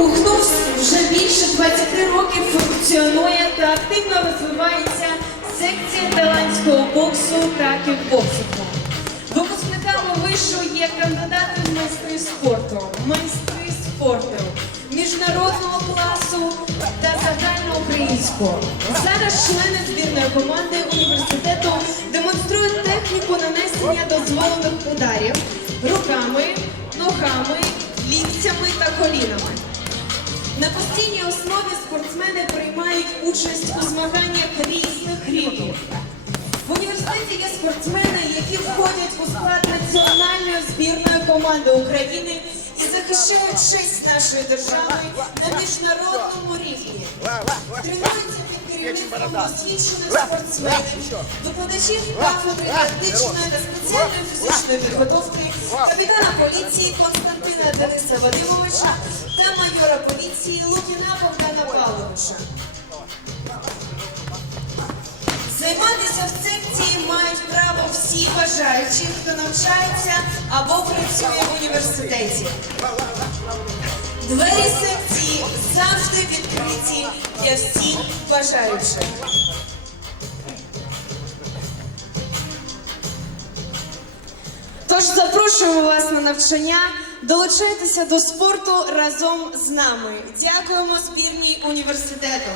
УХНУВ вже більше 20 років функціонує та активно розвивається секція талантського боксу та кікбоксингу. Випускниками вишу є кандидати в майстри спорту, майстри спорту, міжнародного класу та загальноукраїнського. Зараз члени збірної команди університету демонструють техніку нанесення дозволених ударів руками, ногами, ліктями та колінами. На постійній основі спортсмени приймають участь у змаганнях різних рівнів. В університеті є спортсмени, які входять у склад національної збірної команди України і захищають честь нашої держави на міжнародному рівні. Тренуються спортсменів, викладачів кафедри тактичної та спеціальної фізичної підготовки, капітана поліції Константина Дениса Вадимовича та майора поліції Лукіна Богдана Павловича. Займатися в секції мають право всі бажаючі, хто навчається або працює в університеті. Двері секції завжди відкриті для всіх бажаючих. Тож запрошуємо вас на навчання. Долучайтеся до спорту разом з нами. Дякуємо спільній університету.